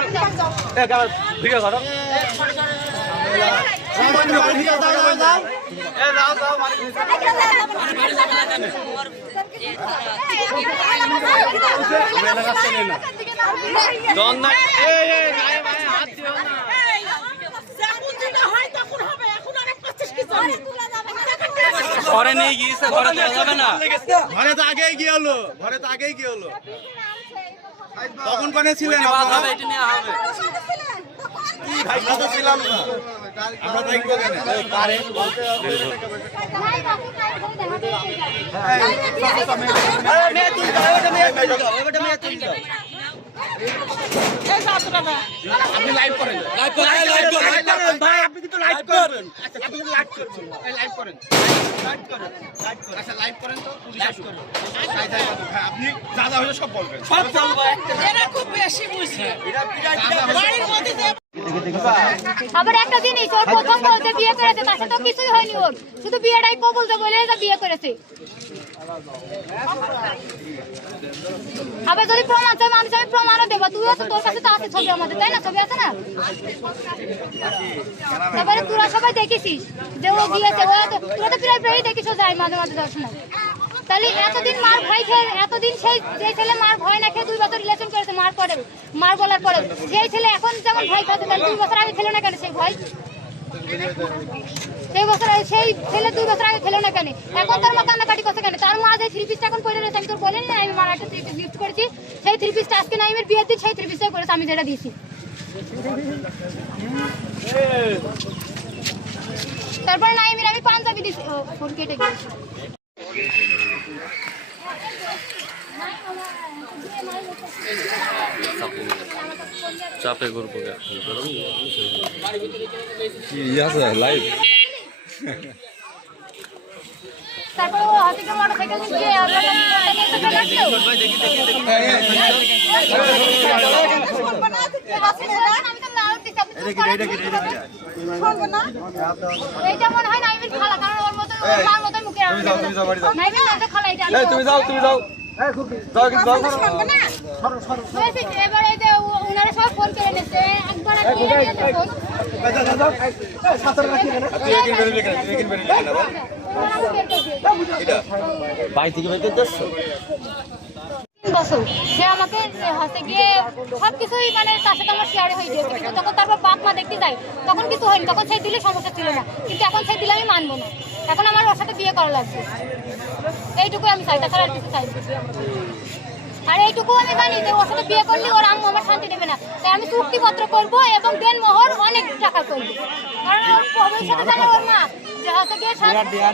গায়ে গায়ে ঘরে নিয়ে গিয়েছে, ঘরে যাবে না। ঘরে তো আগেই কি হলো, ঘরে তো আগেই কি হলো। তখন কোনে ছিলেন আপনারা? এটা নেওয়া হবে আমরা তো ছিলাম না? আমরা দেখব কেন আপনি লাইভ করেন। লাইভ করে লাইভ করে ভাই। লাইভ করেন আচ্ছা আপনি কিন্তু লাইভ করছেন লাইভ করেন লাইভ করেন লাইভ করেন আচ্ছা লাইভ করেন তো পুলিশ আসবে তাই তাই হ্যাঁ আপনি যা যা হলো সব বলবেন সব চলবে এরা খুব বেশি বুঝে যা যা বাড়ির মধ্যে আবার একটা জিনিস ওর প্রথম বলছে বিয়ে করেছে তার তো কিছুই হয়নি ওর শুধু বিয়েটাই কবুল তো বলে বিয়ে করেছে আবার যদি প্রমাণ চাই মানুষ আমি প্রমাণও দেবো তুইও তো তোর কাছে তো আছে ছবি আমাদের, তাই না? ছবি আছে না? তারপরে তোরা সবাই দেখেছিস যে ও গিয়েছে, ও তোরা তো প্রায় প্রায় দেখিস ও যায় মাঝে মাঝে দর্শনে। তাহলে এতদিন মার ভয় খেয়ে এতদিন সেই যে ছেলে মার ভয় না খেয়ে দুই বছর রিলেশন করেছে মার পরে মার বলার পরে সেই ছেলে এখন যেমন ভয় খাচ্ছে তাহলে দুই বছর আগে খেলো না কেন সেই ভয়? সেই বছর সেই ছেলে দুই বছর আগে খেলো না কেন? এখন তোর মা কান্নাকাটি করছে কেন? তার মা যে থ্রি পিসটা এখন পরে আমি তোর বলিনি না আমি মার একটা থ্রি পিস গিফট করেছি। সেই থ্রি পিসটা আজকে নাইমের বিয়ের দিন সেই থ্রি পিসটাই করেছে আমি যেটা দিয়েছি। তারপরে নাইমের আমি পাঞ্জাবি দিয়েছি। ও, ফোন কেটে গেছে চাপে করব তারপর ও হাতে করে মোটরসাইকেল নিয়ে গিয়ে আমরা একটা নিয়ে চলে আসলো। আমি তো লাউড দিচ্ছি, আপনি চুপ করেন। এইটা মনে হয় নাইমের খালা কারণ ওর মতো ওর মার মতো মুখে আনন্দ নাইমের নাইমের খালা এটা আমি তুমি যাও তুমি যাও। যাও কিন্তু যাও উনারা সব ফোন করে নিচ্ছে একবার বাড়ি থেকে বের করতে বছর সে আমাকে হাসতে গিয়ে সব কিছুই মানে তার সাথে আমার শেয়ারে হয়ে গিয়েছে। কিন্তু তখন তারপর বাপ মা দেখতে যায় তখন কিছু হয়নি। তখন সেই দিলে সমস্যা ছিল না। কিন্তু এখন সেই দিলে আমি মানবো না। এখন আমার ওর সাথে বিয়ে করা লাগবে। এইটুকু আমি চাই। তাছাড়া আর কিছু চাই। আর এইটুকু আমি জানি যে ওর সাথে বিয়ে করলে ওর আম্মু আমার শান্তি দেবে না। তাই আমি চুক্তিপত্র করব এবং দেন মোহর অনেক টাকা করব। কারণ ওর ভবিষ্যতে জানে ওর মা যে হাতে গিয়ে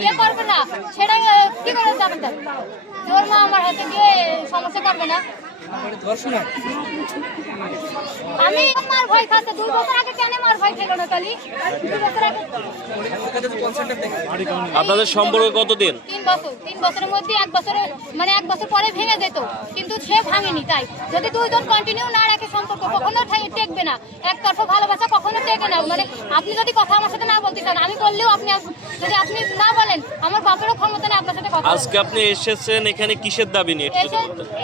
বিয়ে করবে না সেটা কি করে যাবেন তার ওর মা আমার হাতে গিয়ে সমস্যা করবে না। আমি ভয় খাচ্ছে। দুই বছর আগে কেন মার ভয় খেলো না কালি? দুই বছর আগে আপনাদের সম্পর্ক কতদিন? তিন বছর। তিন বছরের মধ্যে এক বছরে মানে এক বছর পরে ভেঙে যেত। কিন্তু সে ভাঙেনি তাই। যদি দুইজন কন্টিনিউ না রাখে সম্পর্ক কখনো ঠাই- টেকবে না। এক একতরফা ভালোবাসা কখনো টেকে না। মানে আপনি যদি কথা আমার সাথে না বলতে চান আমি বললেও আপনি যদি আপনি না বলেন আমার বাপেরও ক্ষমতা নেই আপনার সাথে কথা। আজকে আপনি এসেছেন এখানে কিসের দাবি নিয়ে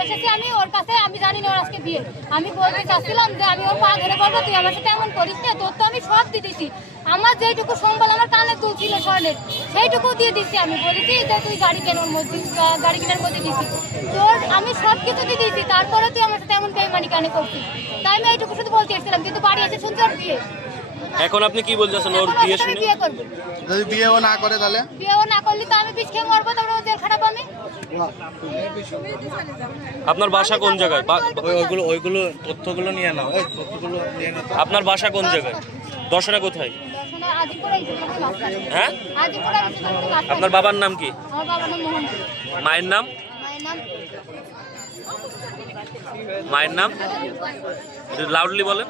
এসেছি আমি ওর কাছে আমি জানি না ওর আজকে বিয়ে। আমি বলতে চাচ্ছিলাম যে আমি ওর পা ধরে বলব, তুই আমার সাথে এমন করিস না, তোর তো আমি সব দিতেছি আমার যেটুকু সম্বল আমার কানে তুলছিল স্বর্ণের, সেইটুকু দিয়ে দিছি আমি। বলেছি যে তুই গাড়ি কেনার মধ্যে গাড়ি কেনার মধ্যে দিছি তোর, আমি সব কিছু দিয়ে দিয়েছি তারপরে তুই আমার সাথে এমন বেমানি কানে করছিস? তাই আমি এইটুকু শুধু বলতে এসেছিলাম কিন্তু বাড়ি এসে সুন্দর বিয়ে। এখন আপনি কি বলতেছেন ওর ওর বিয়ে শুনে? বিয়ে করব যদি বিয়েও না করে তাহলে? বিয়েও না করলে তো আমি বিষ খেয়ে মরবো তারপরে জেল খাটাবো আমি। আপনার বাসা কোন জায়গায়? বা- ওই ওইগুলো ওইগুলো তথ্যগুলো নিয়ে নাও ওই তথ্যগুলো নিয়ে নাও। আপনার বাসা কোন জায়গায়? দর্শনে কোথায়? দর্শনে আজিমপুরে মাস্টার হ্যাঁ? আজিমপুরে মাস্টার আপনার বাবার নাম কি? আমার বাবার নাম মোহন মায়ের নাম? মায়ের নাম মায়ের নাম? লাউডলি বলেন।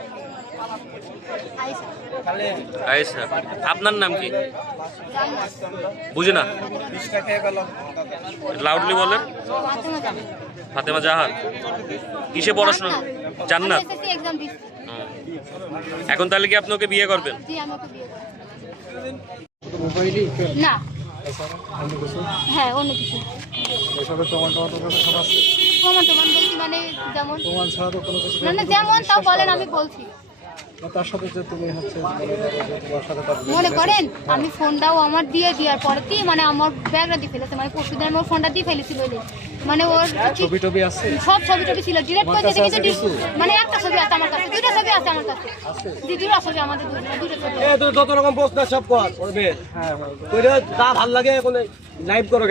আয়েশা। আপনার নাম কি? বুঝি না। লাউডলি বলেন। ফাতেমা জাহান। কিসে পড়াশোনা? জান্নাত। এখন তাহলে কি আপনি ওকে বিয়ে করবেন? জি আমি ওকে বিয়ে করব। না। হ্যাঁ অন্য কিছু। এসবের প্রমাণ তোমার কাছে সব আছে। প্রমাণ টমান বলছি মানে যেমন প্রমাণ ছাড়া তো কোনো কিছু মানে যেমন তাও বলেন আমি বলছি। তার সাথে যে তুমি হচ্ছে মনে তোমার সাথে মনে করেন আমি ফোনটাও আমার দিয়ে দেওয়ার পরেতেই মানে আমার ব্যাগটা দিয়ে ফেলেছে মানে পরশু দিন আমার ফোনটা দিয়ে ফেলেছি বলে মানে ওর ছবি টবি আছে? সব ছবি টবি ছিল ডিরেক্ট করে কাছে দিয়েছে কিছু? মানে একটা ছবি আছে আমার কাছে দুটো ছবি আছে আমার কাছে। জি দুটো ছবি আমাদের দুটো দুটো ছবি এ তুই যত রকম প্রশ্ন সব কর করবে হ্যাঁ হ্যাঁ। কইরে যা ভালো লাগে লাইভ করো